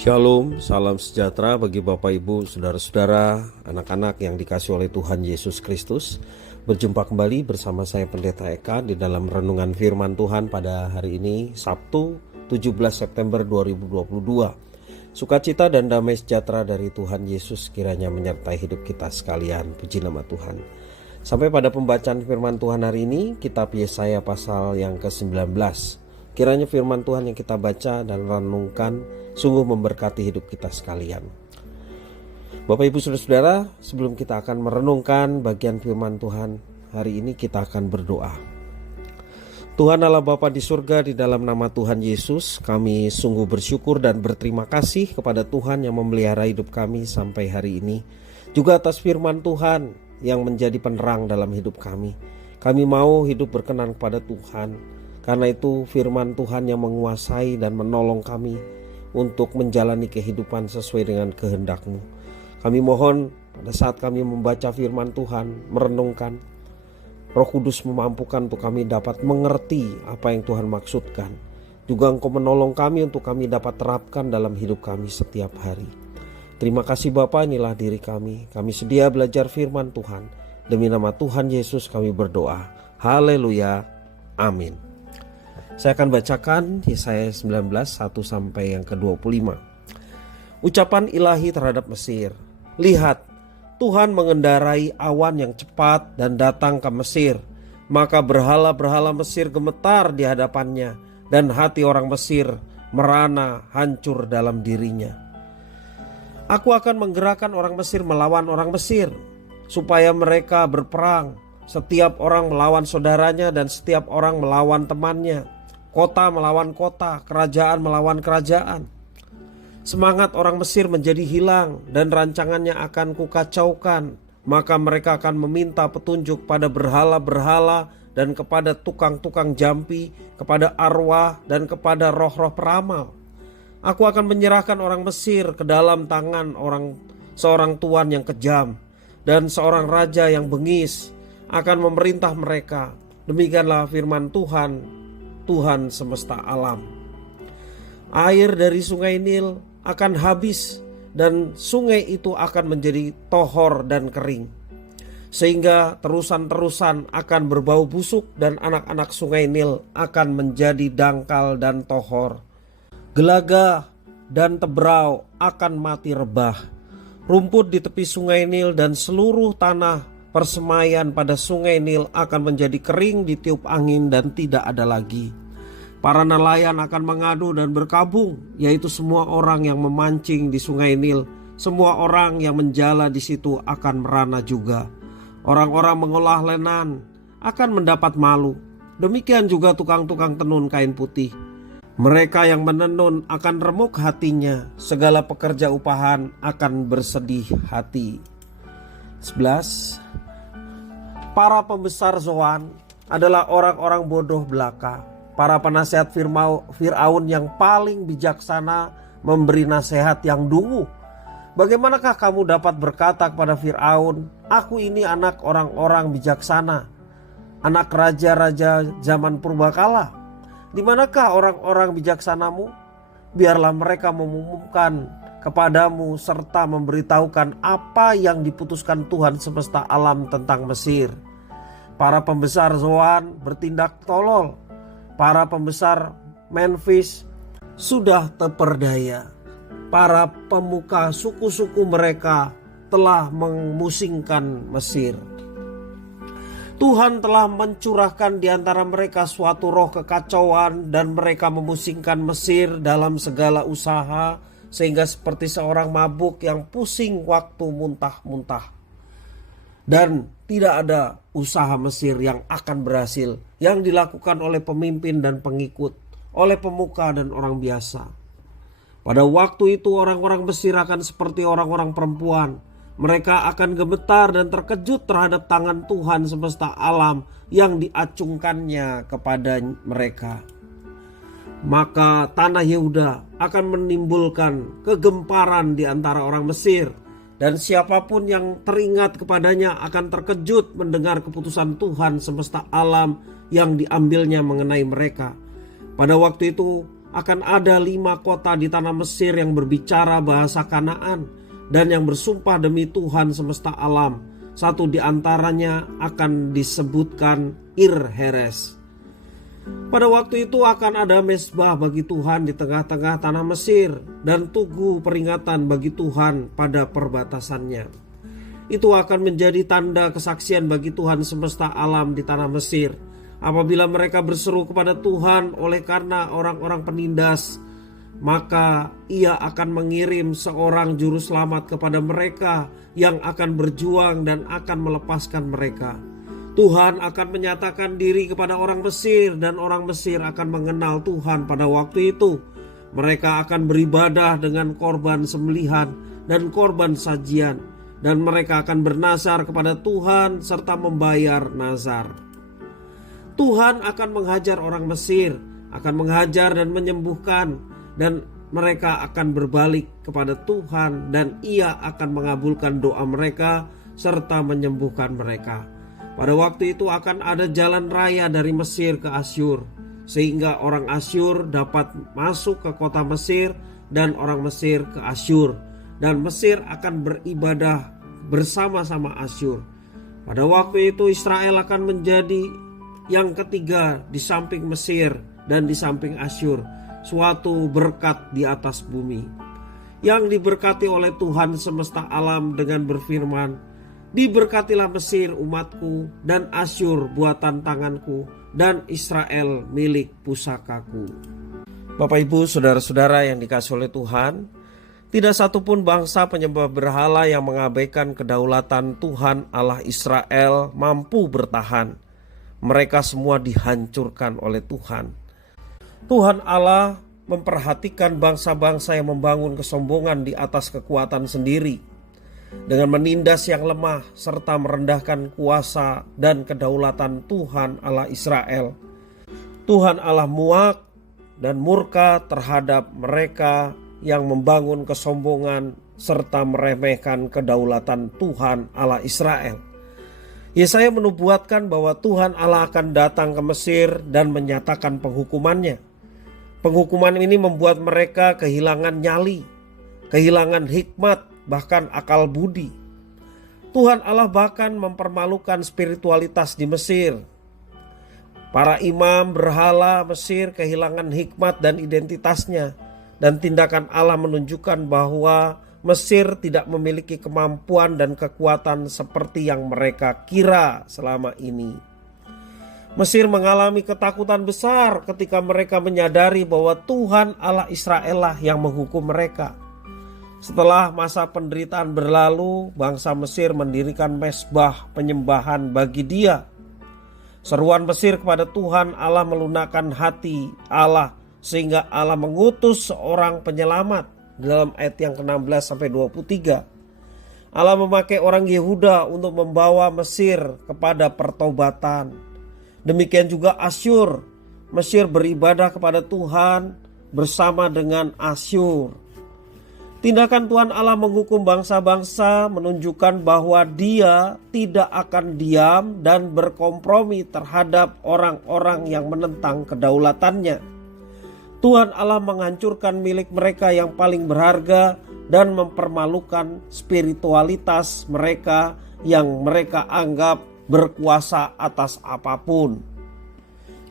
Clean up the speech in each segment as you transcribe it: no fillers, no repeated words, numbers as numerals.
Shalom, salam sejahtera bagi Bapak Ibu, Saudara-saudara, anak-anak yang dikasihi oleh Tuhan Yesus Kristus. Berjumpa kembali bersama saya Pendeta Eka di dalam renungan firman Tuhan pada hari ini, Sabtu 17 September 2022. Sukacita dan damai sejahtera dari Tuhan Yesus kiranya menyertai hidup kita sekalian. Puji nama Tuhan. Sampai pada pembacaan firman Tuhan hari ini, kitab Yesaya pasal yang ke-19. Kiranya firman Tuhan yang kita baca dan renungkan sungguh memberkati hidup kita sekalian. Bapak Ibu Saudara-saudara, sebelum kita akan merenungkan bagian firman Tuhan hari ini, kita akan berdoa. Tuhan Allah Bapa di surga, di dalam nama Tuhan Yesus, kami sungguh bersyukur dan berterima kasih kepada Tuhan yang memelihara hidup kami sampai hari ini. Juga atas firman Tuhan yang menjadi penerang dalam hidup kami. Kami mau hidup berkenan kepada Tuhan. Karena itu firman Tuhan yang menguasai dan menolong kami untuk menjalani kehidupan sesuai dengan kehendak-Mu. Kami mohon pada saat kami membaca firman Tuhan, merenungkan, Roh Kudus memampukan untuk kami dapat mengerti apa yang Tuhan maksudkan. Juga Engkau menolong kami untuk kami dapat terapkan dalam hidup kami setiap hari. Terima kasih Bapa, inilah diri kami. Kami sedia belajar firman Tuhan. Demi nama Tuhan Yesus kami berdoa. Haleluya. Amin. Saya akan bacakan Yesaya 19, 1 sampai yang ke-25. Ucapan ilahi terhadap Mesir. Lihat, Tuhan mengendarai awan yang cepat dan datang ke Mesir. Maka berhala-berhala Mesir gemetar di hadapannya, dan hati orang Mesir merana hancur dalam dirinya. Aku akan menggerakkan orang Mesir melawan orang Mesir, supaya mereka berperang. Setiap orang melawan saudaranya dan setiap orang melawan temannya. Kota melawan kota, kerajaan melawan kerajaan. Semangat orang Mesir menjadi hilang dan rancangannya akan kukacaukan. Maka mereka akan meminta petunjuk pada berhala-berhala dan kepada tukang-tukang jampi, kepada arwah dan kepada roh-roh peramal. Aku akan menyerahkan orang Mesir ke dalam tangan seorang tuan yang kejam, dan seorang raja yang bengis akan memerintah mereka. Demikianlah firman Tuhan, Tuhan semesta alam. Air dari sungai Nil akan habis dan sungai itu akan menjadi tohor dan kering, sehingga terusan-terusan akan berbau busuk dan anak-anak sungai Nil akan menjadi dangkal dan tohor. Gelagah dan tebrau akan mati rebah. Rumput di tepi sungai Nil dan seluruh tanah persemaian pada sungai Nil akan menjadi kering ditiup angin dan tidak ada lagi. Para nelayan akan mengadu dan berkabung, yaitu semua orang yang memancing di sungai Nil. Semua orang yang menjala di situ akan merana juga. Orang-orang mengolah lenan akan mendapat malu. Demikian juga tukang-tukang tenun kain putih. Mereka yang menenun akan remuk hatinya. Segala pekerja upahan akan bersedih hati. 11. Para pembesar Zoan adalah orang-orang bodoh belaka. Para penasihat Fir'aun yang paling bijaksana memberi nasihat yang dungu. Bagaimanakah kamu dapat berkata kepada Fir'aun, aku ini anak orang-orang bijaksana, anak raja-raja zaman purbakala? Di manakah orang-orang bijaksanamu? Biarlah mereka mengumumkan kepadamu serta memberitahukan apa yang diputuskan Tuhan semesta alam tentang Mesir. Para pembesar Zoan bertindak tolol. Para pembesar Memphis sudah terperdaya. Para pemuka suku-suku mereka telah memusingkan Mesir. Tuhan telah mencurahkan di antara mereka suatu roh kekacauan dan mereka memusingkan Mesir dalam segala usaha, sehingga seperti seorang mabuk yang pusing waktu muntah-muntah. Dan tidak ada usaha Mesir yang akan berhasil yang dilakukan oleh pemimpin dan pengikut, oleh pemuka dan orang biasa. Pada waktu itu orang-orang Mesir akan seperti orang-orang perempuan. Mereka akan gemetar dan terkejut terhadap tangan Tuhan semesta alam yang diacungkannya kepada mereka. Maka tanah Yehuda akan menimbulkan kegemparan di antara orang Mesir. Dan siapapun yang teringat kepadanya akan terkejut mendengar keputusan Tuhan semesta alam yang diambilnya mengenai mereka. Pada waktu itu akan ada 5 kota di tanah Mesir yang berbicara bahasa Kanaan dan yang bersumpah demi Tuhan semesta alam. Satu di antaranya akan disebutkan Ir-Heres. Pada waktu itu akan ada mezbah bagi Tuhan di tengah-tengah tanah Mesir dan tugu peringatan bagi Tuhan pada perbatasannya. Itu akan menjadi tanda kesaksian bagi Tuhan semesta alam di tanah Mesir. Apabila mereka berseru kepada Tuhan oleh karena orang-orang penindas, maka Ia akan mengirim seorang juru selamat kepada mereka yang akan berjuang dan akan melepaskan mereka. Tuhan akan menyatakan diri kepada orang Mesir dan orang Mesir akan mengenal Tuhan pada waktu itu. Mereka akan beribadah dengan korban sembelihan dan korban sajian, dan mereka akan bernazar kepada Tuhan serta membayar nazar. Tuhan akan menghajar orang Mesir, akan menghajar dan menyembuhkan, dan mereka akan berbalik kepada Tuhan dan Ia akan mengabulkan doa mereka serta menyembuhkan mereka. Pada waktu itu akan ada jalan raya dari Mesir ke Asyur, sehingga orang Asyur dapat masuk ke kota Mesir dan orang Mesir ke Asyur, dan Mesir akan beribadah bersama-sama Asyur. Pada waktu itu Israel akan menjadi yang ketiga di samping Mesir dan di samping Asyur, suatu berkat di atas bumi. Yang diberkati oleh Tuhan semesta alam dengan berfirman, "Diberkatilah Mesir umatku dan Asyur buatan tanganku dan Israel milik pusakaku." Bapak Ibu, saudara-saudara yang dikasihi oleh Tuhan, tidak satupun bangsa penyembah berhala yang mengabaikan kedaulatan Tuhan Allah Israel mampu bertahan. Mereka semua dihancurkan oleh Tuhan. Tuhan Allah memperhatikan bangsa-bangsa yang membangun kesombongan di atas kekuatan sendiri, dengan menindas yang lemah serta merendahkan kuasa dan kedaulatan Tuhan Allah Israel. Tuhan Allah muak dan murka terhadap mereka yang membangun kesombongan serta meremehkan kedaulatan Tuhan Allah Israel. Yesaya menubuatkan bahwa Tuhan Allah akan datang ke Mesir dan menyatakan penghukumannya. Penghukuman ini membuat mereka kehilangan nyali, kehilangan hikmat, bahkan akal budi. Tuhan Allah bahkan mempermalukan spiritualitas di Mesir. Para imam berhala Mesir kehilangan hikmat dan identitasnya, dan tindakan Allah menunjukkan bahwa Mesir tidak memiliki kemampuan dan kekuatan seperti yang mereka kira selama ini. Mesir mengalami ketakutan besar ketika mereka menyadari bahwa Tuhan Allah Israel lah yang menghukum mereka. Setelah masa penderitaan berlalu, bangsa Mesir mendirikan mezbah penyembahan bagi Dia. Seruan Mesir kepada Tuhan Allah melunakkan hati Allah, sehingga Allah mengutus seorang penyelamat. Dalam ayat yang ke-16 sampai 23, Allah memakai orang Yehuda untuk membawa Mesir kepada pertobatan. Demikian juga Asyur. Mesir beribadah kepada Tuhan bersama dengan Asyur. Tindakan Tuhan Allah menghukum bangsa-bangsa menunjukkan bahwa Dia tidak akan diam dan berkompromi terhadap orang-orang yang menentang kedaulatannya. Tuhan Allah menghancurkan milik mereka yang paling berharga dan mempermalukan spiritualitas mereka yang mereka anggap berkuasa atas apapun.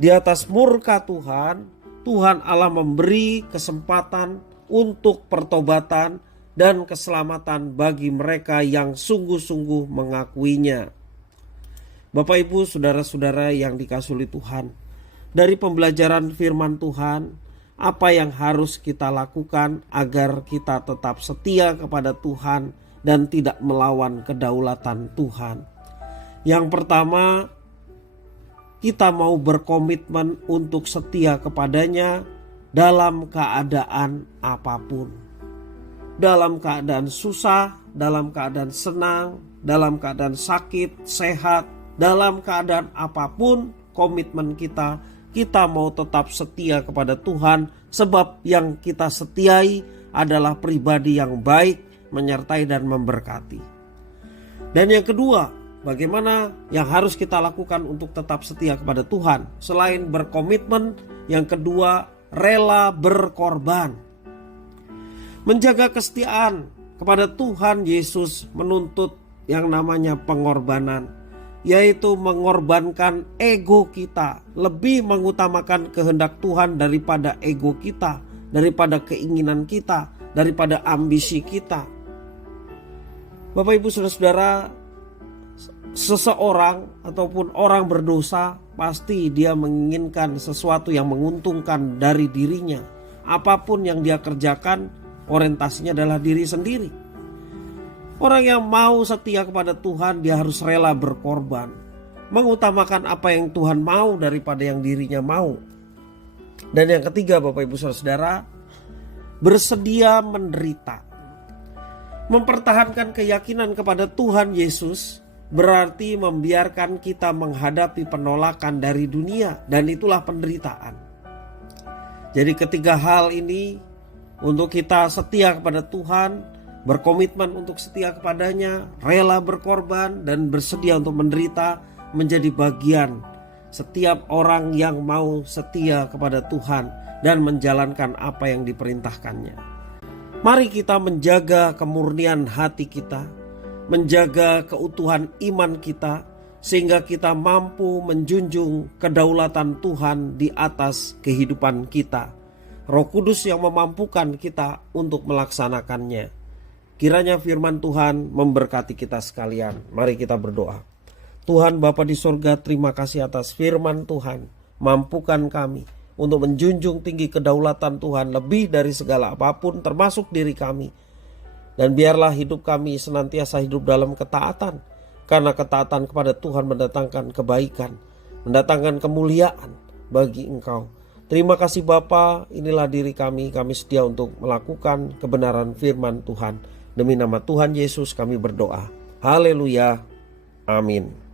Di atas murka Tuhan, Tuhan Allah memberi kesempatan untuk pertobatan dan keselamatan bagi mereka yang sungguh-sungguh mengakuinya. Bapak Ibu, saudara-saudara yang dikasihi Tuhan, dari pembelajaran firman Tuhan, apa yang harus kita lakukan agar kita tetap setia kepada Tuhan dan tidak melawan kedaulatan Tuhan? Yang pertama, kita mau berkomitmen untuk setia kepadanya dalam keadaan apapun. Dalam keadaan susah, dalam keadaan senang, dalam keadaan sakit, sehat, dalam keadaan apapun komitmen kita mau tetap setia kepada Tuhan, sebab yang kita setiai adalah pribadi yang baik, menyertai dan memberkati. Dan yang kedua, bagaimana yang harus kita lakukan untuk tetap setia kepada Tuhan? Selain berkomitmen, yang kedua rela berkorban. Menjaga kesetiaan kepada Tuhan Yesus menuntut yang namanya pengorbanan, yaitu mengorbankan ego kita, lebih mengutamakan kehendak Tuhan daripada ego kita, daripada keinginan kita, daripada ambisi kita. Bapak Ibu Saudara-saudara, seseorang ataupun orang berdosa pasti dia menginginkan sesuatu yang menguntungkan dari dirinya. Apapun yang dia kerjakan, orientasinya adalah diri sendiri. Orang yang mau setia kepada Tuhan, dia harus rela berkorban, mengutamakan apa yang Tuhan mau daripada yang dirinya mau. Dan yang ketiga, Bapak Ibu Saudara, bersedia menderita. Mempertahankan keyakinan kepada Tuhan Yesus berarti membiarkan kita menghadapi penolakan dari dunia, dan itulah penderitaan. Jadi ketiga hal ini, untuk kita setia kepada Tuhan, berkomitmen untuk setia kepadanya, rela berkorban, dan bersedia untuk menderita, menjadi bagian setiap orang yang mau setia kepada Tuhan dan menjalankan apa yang diperintahkannya. Mari kita menjaga kemurnian hati kita, menjaga keutuhan iman kita, sehingga kita mampu menjunjung kedaulatan Tuhan di atas kehidupan kita. Roh Kudus yang memampukan kita untuk melaksanakannya. Kiranya firman Tuhan memberkati kita sekalian. Mari kita berdoa. Tuhan Bapa di sorga, terima kasih atas firman Tuhan. Mampukan kami untuk menjunjung tinggi kedaulatan Tuhan lebih dari segala apapun, termasuk diri kami. Dan biarlah hidup kami senantiasa hidup dalam ketaatan, karena ketaatan kepada Tuhan mendatangkan kebaikan, mendatangkan kemuliaan bagi Engkau. Terima kasih Bapa, inilah diri kami sedia untuk melakukan kebenaran firman Tuhan. Demi nama Tuhan Yesus kami berdoa. Haleluya. Amin.